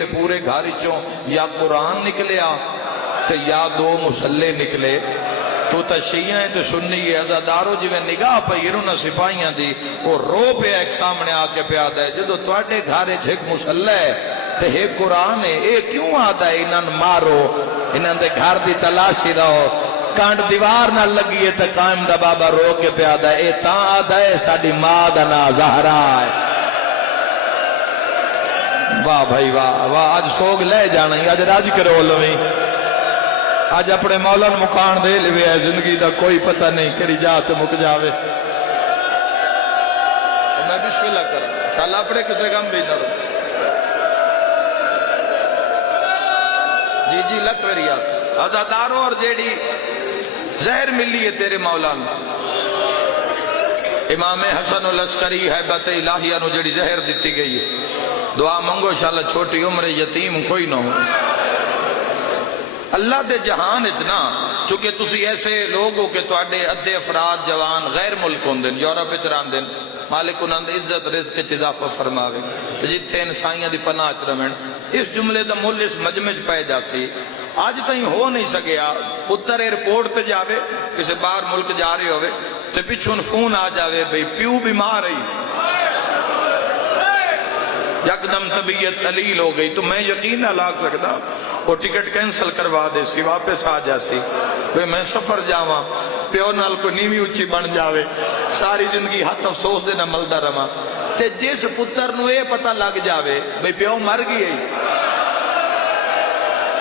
تے پورے گھر چوں یا قرآن نکلیا تے یا دو مسلے نکلے تو تا شیعہ ہے تو سنی ہے ازادارو جو نگاہ پہ انہوں سپاہیاں دی وہ رو پہ ایک سامنے آکے پہ آدھا ہے جدو تواڈے گھر ایک مسلح ہے تے ایک قرآن ہے اے کیوں آدھا ہے انہاں مارو انہاں دے گھر دی تلاشی رہو کانٹ دیوار نہ لگیے تے قائم دا بابا رو کے پہ آدھا ہے اے تاں آدھا ہے ساڑی ماں دا نا زہرا ہے۔ واہ بھائی واہ واہ آج سوگ لے جانا ہی آج راج کرو لویں آج اپنے مولانا مکان دے لوے ہے زندگی دا کوئی پتہ نہیں کری جات مک جاوے میں بسم اللہ کرا انشاءاللہ اپنے کسے کم بھی نہ رو جی جی لک میری آت ازاداروں اور جیڑی زہر ملی ہے تیرے مولانا امام حسن العسکری حیبت الہیہ نو جیڑی زہر دیتی گئی ہے دعا منگو انشاءاللہ چھوٹی عمر یتیم کوئی نہ ہو اللہ دے جہان اچنا چونکہ تسی ایسے لوگ ہو کہ تواڈے ادھے افراد جوان غیر ملک ہوندن یورپ وچ رہندن مالک انہاں دی عزت رزق وچ اضافہ فرماوے تے جتھے انسانیاں دی پناہ وچ رہن اس جملے دا مل اس مجمع وچ پے جاسی آج تائیں ہو نہیں سکیا پتر ایئرپورٹ تے جاوے کسے باہر ملک جا رہے ہوئے تے پچھوں فون آ جاوے بھئی پیو بیمار ہے یکدم طبیعت علیل ہو گئی تو میں یقین نہ لاگ سکتا وہ ٹکٹ کینسل کروا دے سی واپس آ جاسی میں سفر جاواں پیو نال کو نیوی اچھی بن جاوے ساری زندگی ہاتھ افسوس دے نہ ملدا رہواں تے جس پتر نو اے پتہ لگ جاوے بھئی پیو مر گئی ہے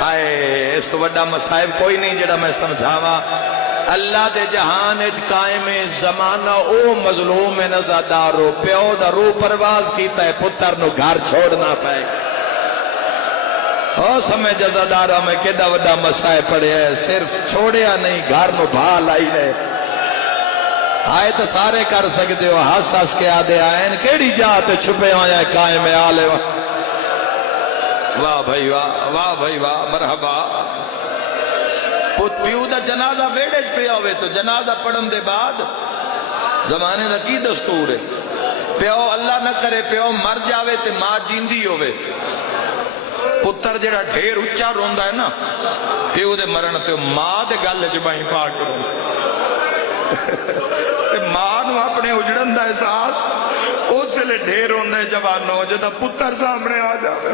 ہائے اس تو بڑا مصائب کوئی نہیں جڑا میں سمجھاواں اللہ دے جہان اچ قائم زمانہ او مظلوم نزادارو پیو دا روح پرواز کیتا ہے پتر نو گھر چھوڑنا پائے او سمجھ ازادارہ میں کیڑا وڈا مسائل پڑے ہے صرف چھوڑیا نہیں گھر نو بھال آئی ہے آئے تو سارے کر سکتے ہو ہس ہس کے آدھے آئین کیڑی جاتے چھپے ہوئے قائم آلے واہ بھائی واہ بھائی واہ مرحبا پیو دا جنازہ ویڑے پیا ہوئے تو جنازہ پڑھن دے بعد زمانے دا کی دستور ہے پیو اللہ نہ کرے پیو مر جاوے تے ماں جیندی ہوئے پتر جڑا ڈھیر اچھا روندہ ہے نا پیو دے مرن تے ماں دے گالے چبائیں پاک کروں ماں نو اپنے اجڑن دا احساس اس لئے ڈھیر روندہ ہے جوانوں جدا پتر سامنے آ جاوے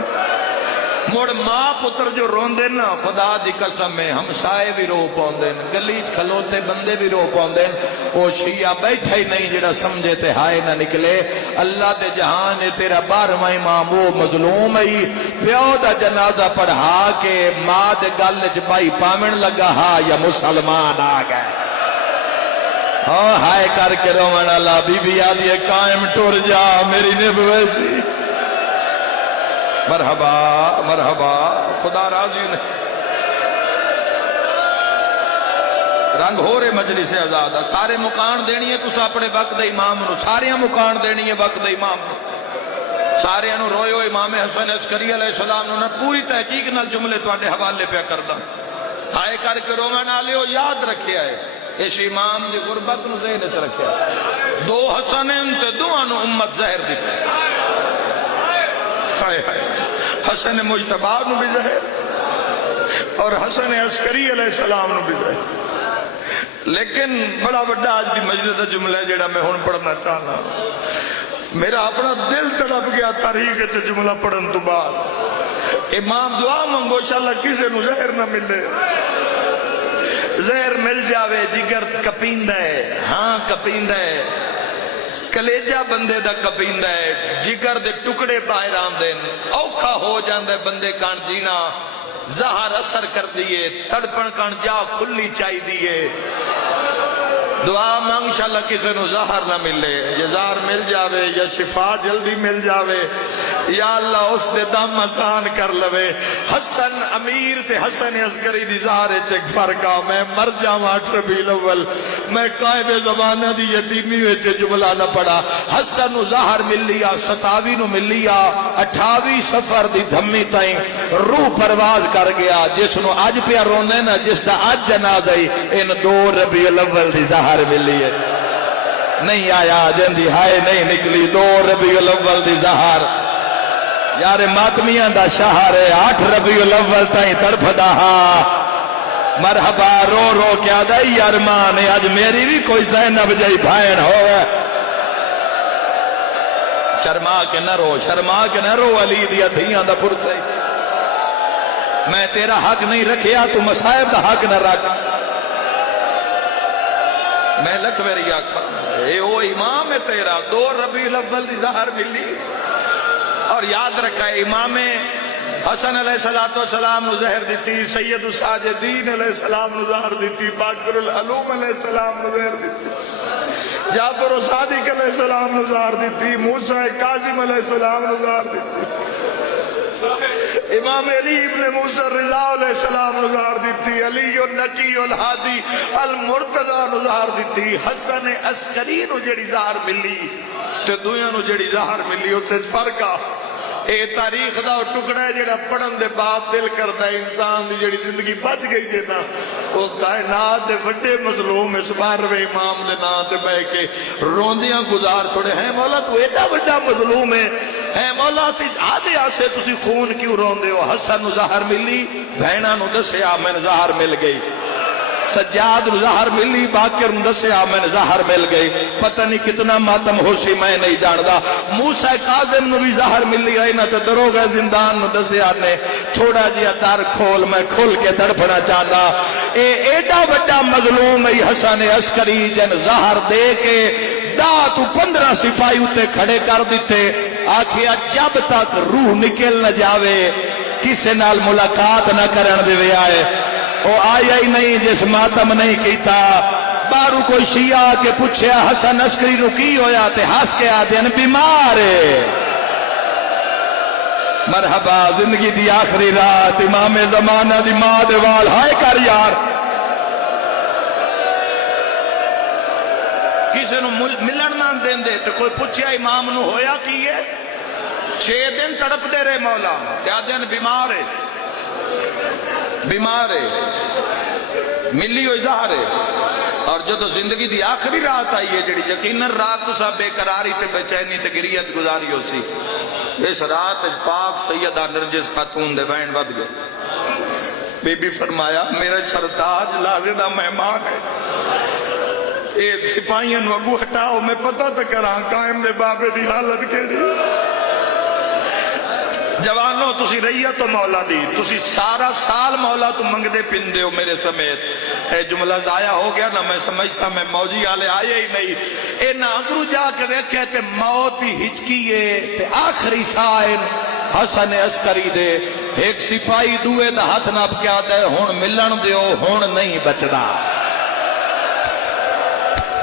موڑ ماں پتر جو روندے نا خدا دی قسم میں ہمسائے بھی رو پوندے گلیچ کھلوتے بندے بھی رو پوندے وہ شیعہ بیٹھا ہی نہیں جڑا سمجھے تے ہائے نہ نکلے اللہ دے جہان ہے تیرا 12واں امام وہ مظلوم ہے پیو دا جنازہ پڑھا کے ماں دے گل وچ بائی پامن لگا ہاں یا مسلمان آ گئے ہائے کر کے رومن اللہ بی بی آدھی قائم ٹور جا میری نب ویسی مرحبا مرحبا خدا راضی نے رنگ ہو رہے مجلس آزاد سارے مکان دینی ہے تُسا اپنے وقت امام نو سارے مکان دینی ہے وقت امام نو سارے انو روئے ہو امام حسن عسکری علیہ السلام نے پوری تحقیق نال جملے تواڈے حوالے پہ کردہ ہائے کر کے رومن آلے ہو یاد رکھیا ہے اس امام دی غربت نو ذہن وچ رکھیا دو حسنین تے دوانو امت زہر دیتا ہائے ہائے حسن مجتبہ نو بھی زہر اور حسن عسکری علیہ السلام نو بھی زہر لیکن بڑا بڑا آج دی مجلس جملہ ہے جڑا میں ہون پڑھنا چاہنا میرا اپنا دل تڑپ گیا تاریخ تے جملہ پڑھن تو بعد امام دعا منگو انشاءاللہ کسے نو زہر نہ ملے زہر مل جاوے جگر کپیندہ ہے ہاں کپیندہ ہے کلیجہ بندے دا کپیندہ ہے جگر دے ٹکڑے باہر آمدن اوکھا ہو جاندے بندے کان جینا زہر اثر کر دیئے تڑپن کان جا کھلی چاہی دیئے دعا مانگ انشاءاللہ کسی نو زہر نہ ملے یا زہر مل جاوے یا شفا جلدی مل جاوے یا اللہ اس دے دم آسان کر لوے حسن امیر تے حسن عسکری دی زہر چک فرقہ میں مر جاواں 8 ربیع الاول میں قائب زبانہ دی یتیمی وچ جملہ نہ پڑا حسن نو زہر مل لیا 27 نو مل لیا 28 سفر دی دھمی تائیں روح پرواز کر گیا جس نو آج پیا رونے نا جس دا آج جنازہ ہی ان 2 ربیع الاول دی زہر ملی ہے نہیں آیا جندی ہائے نہیں نکلی 2 ربیع الاول دی زہر یار ماتمیاں دا شہر 8 ربیع الاول تائیں تڑپدا ہا مرحبا رو رو کیا دائی ارمان اج میری بھی کوئی زینب جائی بھائن ہوئے شرما کے نہ رو علی دیا دھیاں دا پرسے میں تیرا حق نہیں رکھیا تو مصائب دا حق نہ رکھ میں لکھ میری آنکھا اے او امام ہے تیرا 2 ربیع الاول دی ظاہر ملی اور یاد رکھا ہے امام حسن علیہ السلام نو زہر دیتی سید الساجدین علیہ السلام نو زہر دیتی باقر العلوم علیہ السلام نو زہر دیتی جعفر و صادق علیہ السلام نو زہر دیتی موسیٰ کاظم علیہ السلام نو زہر دیتی امام علی ابن موسیٰ رضا علیہ السلام نو زہر دیتی علی النقی الہادی المرتضی نو زہر دیتی حسن عسکری نو جڑی زہر ملی تے دویاں نو جڑی زہر ملی اس سے فرقہ اے تاریخ دا ٹکڑا ہے جڑا پڑھن دے بعد دل کرتا ہے انسان دی جڑی زندگی بچ گئی جے نا وہ کائنات دے وڈے مظلوم اس 12ویں امام دے نا تے بہ کے روندیاں گزار چھوڑے ہیں مولا تو ایڈا وڈا مظلوم ہے مولا سی آدھے آسے تسی خون کیوں روندے ہو حسن نو زہر ملی بہناں نو دسیا میں زہر مل گئی سجاد نو زہر ملی باقر نو دسیا میں زہر مل گئی پتہ نہیں کتنا ماتم ہو سی میں نہیں جاندا موسیٰ کاظم نو بھی زہر ملی آئی نا تو دروگہ زندان نو دسیا نے تھوڑا جیا تار کھول میں کھول کے تڑپنا چاہتا اے ایڈا وڈا مظلوم ای حسن عسکری جن زہر دے کے دا تو 15 سپاہی اتے کھڑے کر دیتے آکھیا جب تک روح نکل نہ جاوے کسے نال ملاقات نہ کرن دے وے آئے وہ آیا ہی نہیں جس ماتم نہیں کیتا بارو کوئی شیعہ کے پوچھیا حسن عسکری نو کی ہویا تے ہس کے آدھے ان بیمار ہے مرحبا زندگی دی آخری رات امام زمانہ دی ماں دے وال ہائے کر یار کسی نو ملن نہ دین دے تو کوئی پوچھیا امام نو ہویا کی ہے 6 دن تڑپ دے رہے مولا تے آدھے بیمار ہے بیمار ہے ملی ہوئی ظاہر ہے اور جدو زندگی دی آخری رات آئی ہے جڑی یقیناً رات تو سب بے قراری تے بے چینی تے گریت گزاری ہو سی اس رات پاک سیدہ نرجس خاتون دے بین ود گئے بی بی فرمایا میرا سرتاج لازدہ مہمان ہے اے سپاہیاں نو اگو ہٹاؤ میں پتہ تک کراں قائم دے بابے دی حالت کے دی جوانوں تسی رہیا تو مولا دی تسی سارا سال مولا تو منگ دے پن دے ہو میرے سمیت اے جملہ ضائع ہو گیا نا میں سمجھتا میں موجی آلے آئے ہی نہیں اے نا اگرو جا کے ویکھے تے موت ہی ہچکیے تے آخری سائن حسن عسکری دے ایک سپاہی دوے دا ہاتھ ناپ کیا دے ہون ملن دے ہو ہون نہیں بچدا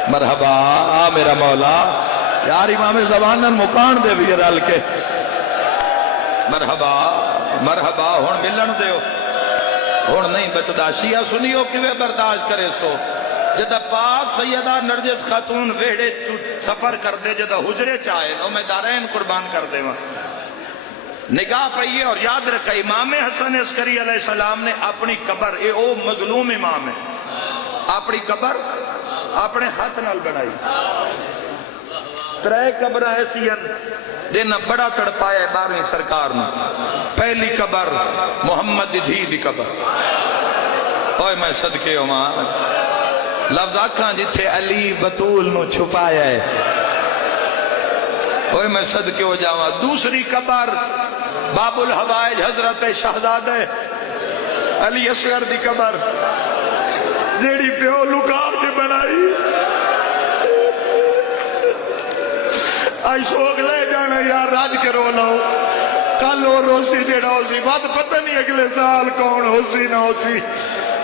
مرحبا آ میرا مولا یار امام زبانن مکان دے بھی رل کے مرحبا مرحبا ہون ملن دیو ہون نہیں بچدا شیعہ سنیو کیوے برداشت کرے سو جدہ پاک سیدہ نرجس خاتون ویڑے سفر کر دے جدہ حجرے چاہے نو میں دارین قربان کر دے نگاہ پئیے اور یاد رکھا امام حسن عسکری علیہ السلام نے اپنی قبر اے او مظلوم امام ہے اپنی قبر اپنے ہاتھ نال بنائی 3 قبر ایسی دینا بڑا تڑپایا ہے 12ویں سرکار نے پہلی قبر محمد دھی دی قبر اوہ میں صدقے ہو ماں لفظ آکھاں جتھے علی بطول نو چھپایا ہے اوہ میں صدقے ہو جاواں دوسری قبر باب الحوائج حضرت شہزادہ علی اصغر دی قبر جیڑی پیو لکا کے بنائی آئی سوگ لے جانا یار راج کے رو لاؤ کل ہو روسی جیڑا ہو سی بات پتہ نہیں اگلے سال کون ہو سی نہ ہو سی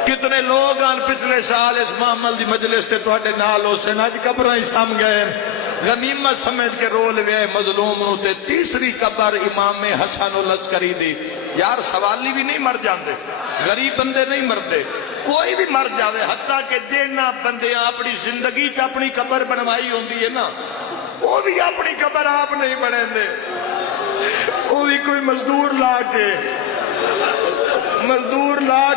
کتنے لوگ آن پچھلے سال اس معامل دی مجلس سے تو ہٹے نال ہو سے ناج قبرہ ہی سام گئے غنیمت سمجھ کے رول گئے مظلوم ہوتے تیسری قبر امام حسن العسکری دی یار سوالی بھی نہیں مر جاندے غریب بندے نہیں مردے کوئی بھی مر جاوے حتیٰ کہ دینا بندے اپنی زندگی چ اپنی قبر بنوائی ہوندی ہے نا وہ بھی اپنی قبر آپ نہیں بڑھیں دے وہ بھی کوئی مزدور لا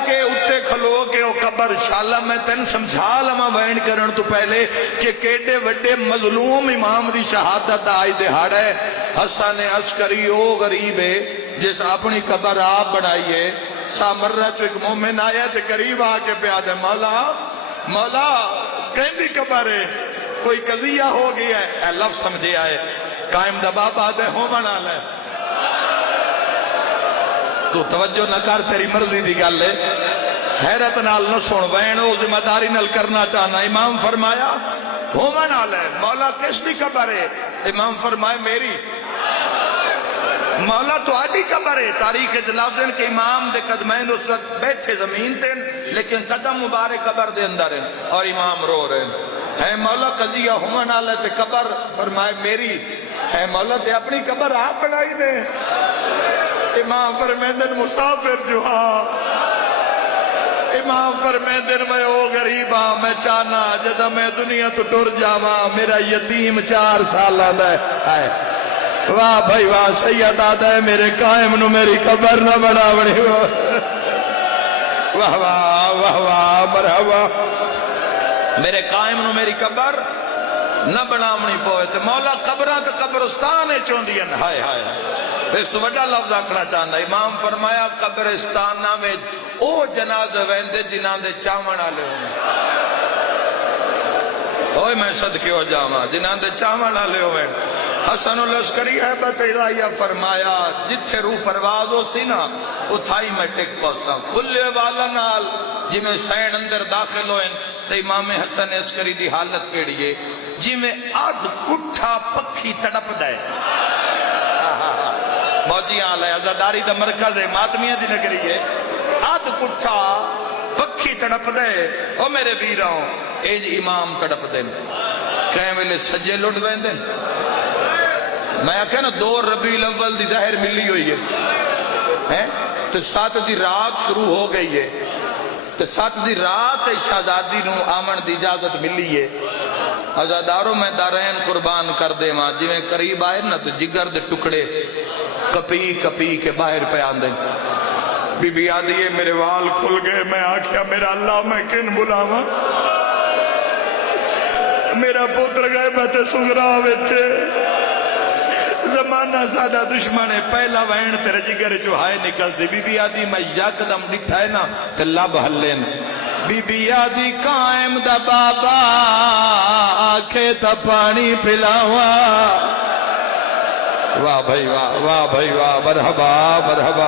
کے اتے کھلو کے وہ قبر قبر شالا میں تین سمجھا لما وین کرن تو پہلے کہ کیڑے وڈے مظلوم امام دی شہادت آئی دہاڑ ہے. حسن عسکری او غریب ہے جس اپنی قبر آپ بڑھائیے. سامرہ چو ایک مومن آیا تے قریب آ کے پیاد ہے مولا کہیں دی قبر ہے کوئی قضیہ ہو گیا ہے. اے لفظ سمجھے آئے قائم دا بابا دے ہو منا لے تو توجہ نہ کر تیری مرضی دی گل ہے. حیرت نال نہ سن وین او ذمہ داری نال کرنا چاہنا. امام فرمایا ہو منا لے مولا کس دی قبر ہے؟ امام فرمائے میری. مولا تو آڈی قبر ہے. تاریخ جلاب دین کہ امام دے قدمین اس وقت بیٹھے زمین تین لیکن قدم مبارک قبر دے اندر ہیں اور امام رو رہے ہیں. ہے مولا قضیہ ہوا نہ لے تے قبر فرمائے میری. ہے مولا تے اپنی قبر آپ بنائی دیں. امام فرمیندن مسافر جو ہاں. امام فرمیندن میں او غریبا میں چاہنا جدہ میں دنیا تو ٹر جاواں میرا یتیم 4 سالہ دے. واہ بھائی واہ سید آدھا ہے میرے قائم نو میری قبر نہ بنا بڑی. واہ واہ واہ واہ مرحبا. میرے قائم نو میری قبر نہ بناونی پوے تے مولا قبراں تے قبرستان چون دین. ہائے ہائے اس تو بڑا لفظ آکھنا چاہنا. امام فرمایا قبرستان میں او جنازے ویندے جنہاں دے چاون والے ہوں. اوئے میں صدقے ہو جاواں جنہاں دے چاون والے ہوئے. حسن العسکری ہیبت الہیہ فرمایا جتھے روح پرواز ہو سی نا اتھائی میں ٹک پوسا کھلے والا نال جی میں سین اندر داخل ہوئیں تو امام حسن عسکری دی حالت کیڑیے جی میں آدھ کٹھا پکھی تڑپ دائے. موجی آلہ ہے عزاداری دا مرکز ہے ماتمیہ دی نگری ہے. آدھ کٹھا پکھی تڑپ دائے. او میرے بیراؤں ایج امام تڑپ دیں کہیں ملے سجے لٹ بین دیں. میں کہنا 2 ربیع الاول دی ظاہر ملی ہوئی ہے تو 7 دی رات شروع ہو گئی ہے تو 7 دی رات شہزادی نو آمن دی اجازت ملی ہے. عزاداروں میں دارین قربان کر دے ماں جی میں قریب آئے نا تو جگر دے ٹکڑے کپی کپی کے باہر پہ آن دیں. بی بی آدھی ہے میرے وال کھل گئے. میں آکھیا میرا اللہ میں کن بلاواں میرا پتر گئے میں تے سنگرا وچے. زمانہ سادہ دشمن ہے پہلا وین تیرے جگر چوہائے نکل سی. بی بی آدھی میں یکدم ڈٹھا ہے نا تے لب ہلین. بی بی آدھی قائم دا بابا آکھے تا پانی پلاواں. واہ بھائی واہ بھائی واہ مرحبا مرحبا.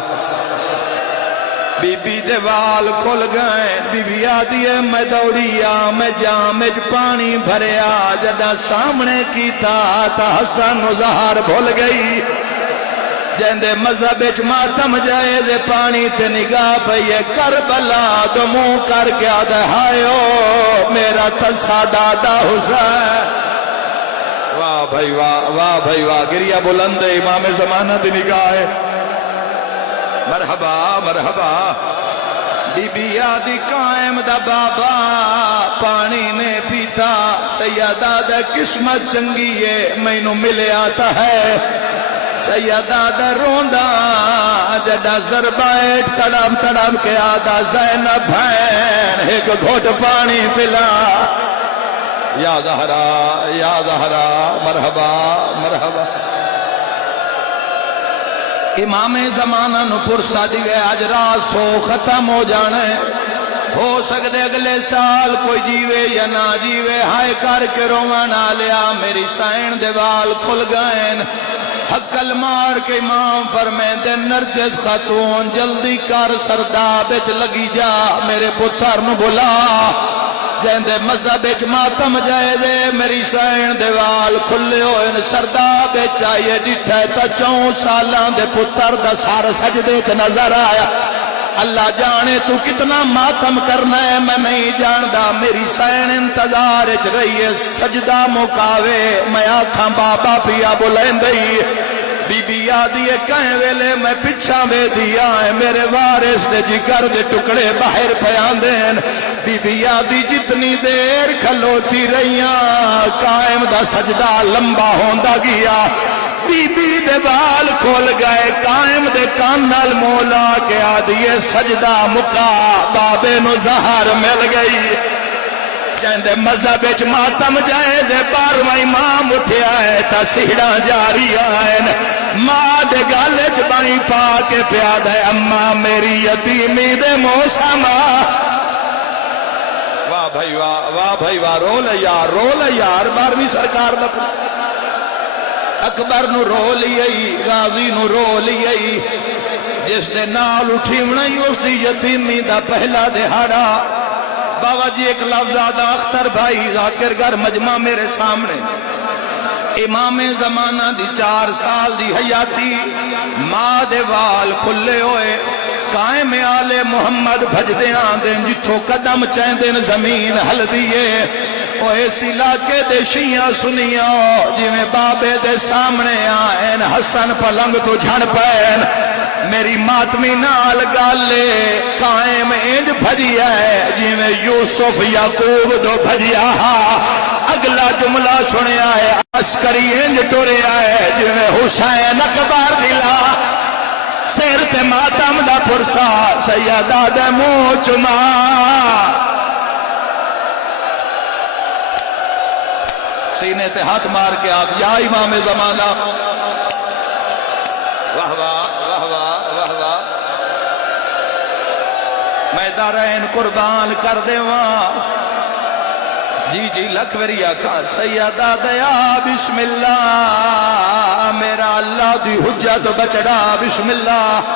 بی بی دے وال کھل گئے. بی بی آدھی ہے میں دوڑیا میں جامج پانی بھریا جدہ سامنے کیتا تا حسن و زہر بھول گئی. جیندے مذہب اچ ماتم جائے دے پانی تے نگاہ پئیے کربلا دو منہ کر کے آدھے ہائیو میرا تسا دادا حسین. واہ بھائی واہ گریہ بلند امام زمانہ دی نگاہ ہے. مرحبا مرحبا. بی بی آدھی قائم دا بابا پانی نے پیتا. سیدہ دا قسمت چنگی ہے میں نو ملے آتا ہے. سیدہ دا روندہ جڑا ضربائٹ تڑم تڑم کے آدھا زینب بھین ایک گھوٹ پانی پلا. یا زہرا مرحبا مرحبا. امام زمانہ نو پرسا دیئے آج رات سو ختم ہو جانے. ہو سکتے اگلے سال کوئی جیوے یا نہ جیوے. ہائے کر کے روانہ لیا میری سائن دیوال کھل گئیں. حقل مار کے امام فرمائے دے نرجس خاتون جلدی کر سرداب اچ لگی جا میرے پتر نو بلا. جیندے مذہب اچ ماتم جائے دے میری سائن دیوال کھلے ہوئے سرداب اچ آئیے ڈٹھے تا 4 سالاں دے پتر دا سار سجدے چ نظر آیا. اللہ جانے تو کتنا ماتم کرنا ہے میں نہیں جاندہ. میری سین انتظار اچ رہی ہے سجدہ مکاوے میں آکھاں بابا پیا بلین دئی. بی بی آدھی ہے کہیں ویلے میں پچھا بے دیا ہے میرے وارث دے جگر دے ٹکڑے باہر پھیان دین. بی بی آدھی جتنی دیر کھلوتی رہیاں قائم دا سجدہ لمبا ہوندہ گیا. بی بی دے دے وال کھول گئے قائم دے کان نال مولا کے آدھیے سجدہ مکا بابے نو زہر مل گئی چندے مذہب وچ ماتم جائز ہے 12واں امام اٹھیا ہے تا سیڑھا جاری آئین ماں دے گل وچ بائیں پا کے پیاد ہے اماں میری یتیمی دے موسم واہ بھائی واہ واہ بھائی واہ رول یار 12ویں سرکار دا اکبر نو رو لیئی غازی نو رو لیئی جس دے نال اٹھیونا ہی اس دی یتیمی دا پہلا دہاڑا بابا جی ایک لفظ آدھا اختر بھائی ذاکر گر مجمع میرے سامنے امام زمانہ دی 4 سال دی حیاتی ماں دے وال کھلے ہوئے قائم آلے محمد بھجدے آندیں جتھو قدم چیندیں زمین ہل دیئے وہ اس علاقے دے شیعہ سنیاں جی میں بابے دے سامنے آئین حسن پلنگ تو جھن پین میری ماتمی نال گالے قائم انج بھجیا ہے جی میں یوسف یعقوب دو بھجیا اگلا جملہ سنیا ہے عسکری انج ٹوریا ہے جی میں حسین اکبر دلا سیر تے ماتم دا پرسا سیدہ دے منہ چما سینے تے ہاتھ مار کے آپ یا امام زمانہ واہ واہ واہ واہ واہ واہ میں دارین قربان کر دے وہاں جی جی لکھوری آکھا سیدہ دیا بسم اللہ میرا اللہ دی حجت بچڑا بسم اللہ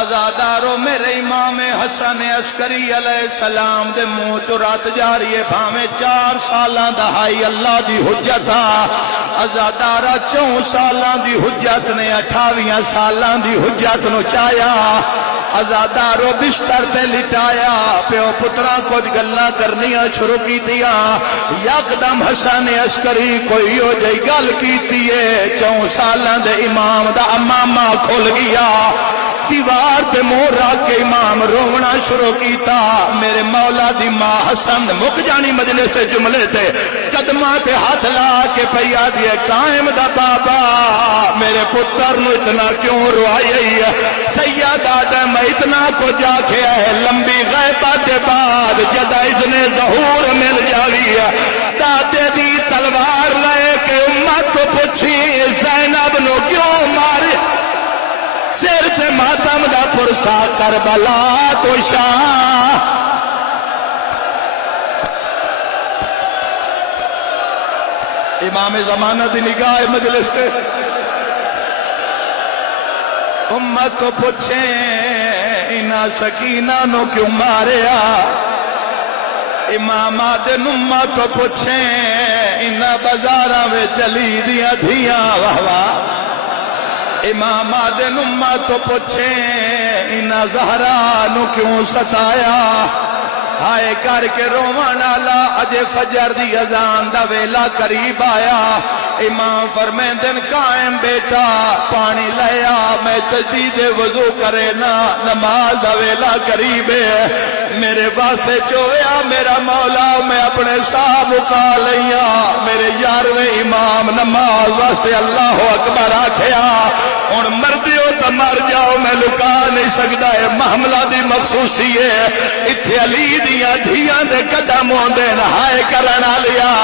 ازادارو میرے امام حسن عسکری علیہ السلام دے منہ چرات جاری ہے بھامے 4 سالان دہائی اللہ دی حجتا ازادارہ 4 سالان دی حجت نے 28 سالان دی حجت نو چایا ازادارو بستر تے لٹایا پیو پترا کچھ گلہ کرنیاں شروع کی دیا یکدم حسن عسکری کوئی ہو جائی گل کی دیئے 4 سالان دے امام دا امامہ کھل گیا دیوار پہ مور رکھ کے امام رونا شروع کیتا میرے مولا دی ماں حسن مک جانی مجلس سے جملے تے قدمہ تے ہاتھ لا کے پیا دیے قائم دا بابا میرے پتر نو اتنا کیوں روائی ہے سیدہ دے میں اتنا کو جا کے ہے لمبی غیبہ دے بعد جدہ اذن ظہور مل جاوی ہے دادے دی تلوار لے کے امت کو پوچھی زینب نو کیوں مارے سیر تے ماتم دا پرسا کربلا تو شاہ امام زمانہ دی نگاہ مجلس تے امت تو پوچھیں انہا سکینہ نو کیوں ماریا امام آدن امت تو پوچھیں انہا بزارہ میں چلی دیا دھیاں واہ واہ امام آدن امت تو پوچھیں انہا زہرا نو کیوں ستایا ہائے کر کے رومان اللہ اجے فجر دی اذان دا ویلا قریب آیا امام فرمین دن قائم بیٹا پانی لیا میں تجدید وضو کرے نا نماز دا ویلا قریب ہے میرے واسے چویا میرا مولا میں اپنے ساہ مکا لیا میرے یارویں امام نماز واسے اللہ اکبر آکھیا اور مردیو تا مر جاؤ میں لکا نہیں سکتا ہے محملہ دی مخصوصی ہے اتھے علی دیاں دھیاں دے قدموں دے نہائے کرنا لیا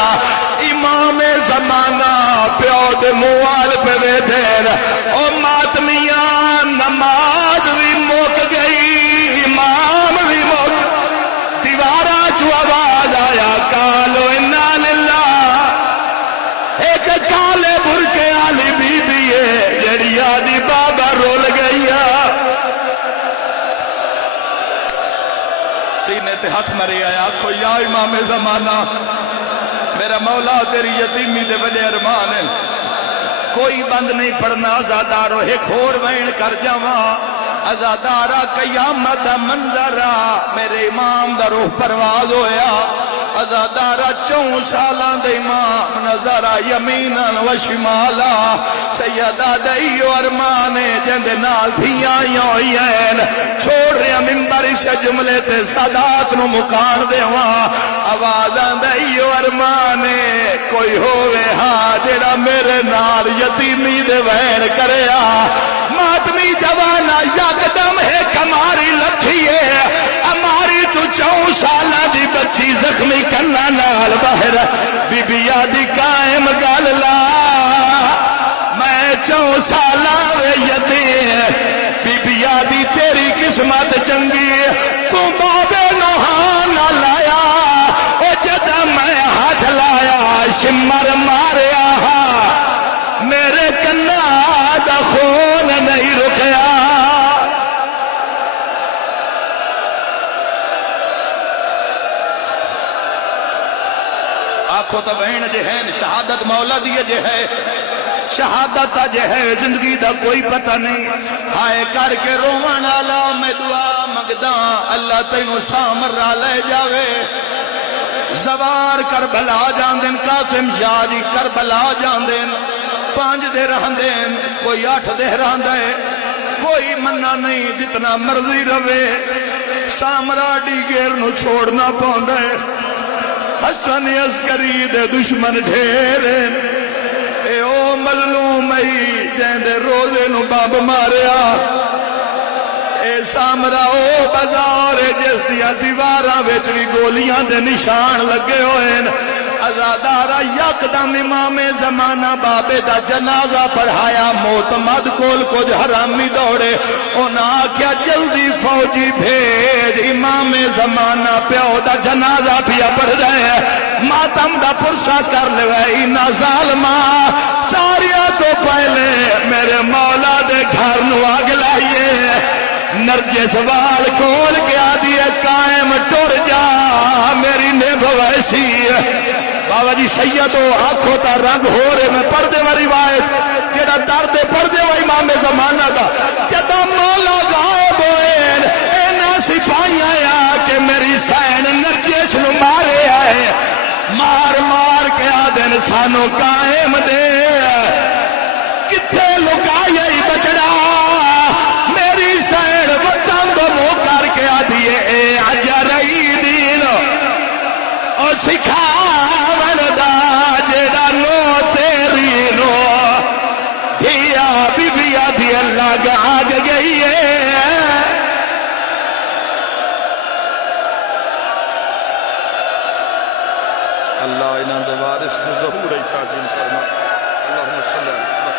امام زمانہ پیو دے موال پہ وے دین او ماتمیاں نماز بھی موک گئی امام بھی موک دیوارہ چو آواز آیا کالو انا للہ ایک کالے برکے آلی بی بی ہے جڑی آدھی بابا رول گئیا سینے تے ہاتھ مرے آیا کو یا امام زمانہ میرا مولا تیری یتیمی دے بڑے ارمان ہے کوئی بند نہیں پڑھنا ازادارو ایک اور وین کر جاواں ازادارہ قیامت دا منظرہ میرے امام دا روح پرواز ہویا ازادارا 4 سالاں دے امام نظارا یمینا و شمالا سیدہ دئی و ارمانے جندے نال دھیاں ہوئی ہیں چھوڑ رہے ممبر اس جملے تے سادات نو مکان دے ہاں آوازاں دئی و ارمانے کوئی ہوئے ہاں جڑا میرے نال یتیمی دے وین کریا ماتمی جوانا یکدم ہے کماری لکھیے ہماری 4 سالہ دی بچی زخمی کرنا نال باہر بی بی یادی قائم گل لا میں 4 سالہ وے یتیم بی بی یادی تیری قسمت چنگی تو بابے نوحان نہ لایا او جدہ میں ہاتھ لایا شمر ماریا میرے کنا دا خون نہیں رکیا آنکھوں تو بہن جے ہے شہادت مولا دیے جے ہے شہادت جے ہے زندگی دا کوئی پتہ نہیں ہائے کر کے روان آلا میں دعا مگداں اللہ تینوں سامر را لے جاوے زوار کربلا جاندن قاسم شاہ جی کربلا جاندن 5 دے رہندن کوئی 8 دے رہندے کوئی مننا نہیں جتنا مرضی روے سامرا ڈیگر نو چھوڑنا پوندے حسن عسکری دے دشمن ڈھیرن اے او مظلوم ای جیندے روزے نو باب ماریا اے سامرا او بازار جس دیا دیواراں وچ وی گولیاں دے نشان لگے ہوئے ازادارا یکدم امام زمانہ بابے دا جنازہ پڑھایا معتمد کول کچھ حرامی دوڑے انہاں کیا جلدی فوجی بھیج امام زمانہ پیو دا جنازہ پیا پڑھ رہے ماتم دا پرسا کر لے اینا ظالمہ ساریا تو پہلے میرے مولا دے گھر نو آگ لائیے نرجس وال کھول کے آدھی قائم ٹر جا میری نیب ویسی بابا جی سیدو آنکھوں تا رنگ ہو رہے میں پردے میں روایت جڑا درد پردے و امام زمانہ دا جدا مولا غائب ہوئے اینا سپاہی آیا کہ میری سین نرجس نو مارے آئے مار مار کے آدھن سانو قائم دے کتھے لکائی بچڑا میری سین وطن دو مو کر کے آدھیے اے عجرئی دین اور سکھاون دا جیڑا نو تیری نو دھیا بی بی آدھی اللہ آگ گئی ہے اللہ انہاں دے وارث کو ظہور تعظیم فرما اللہم صلی اللہ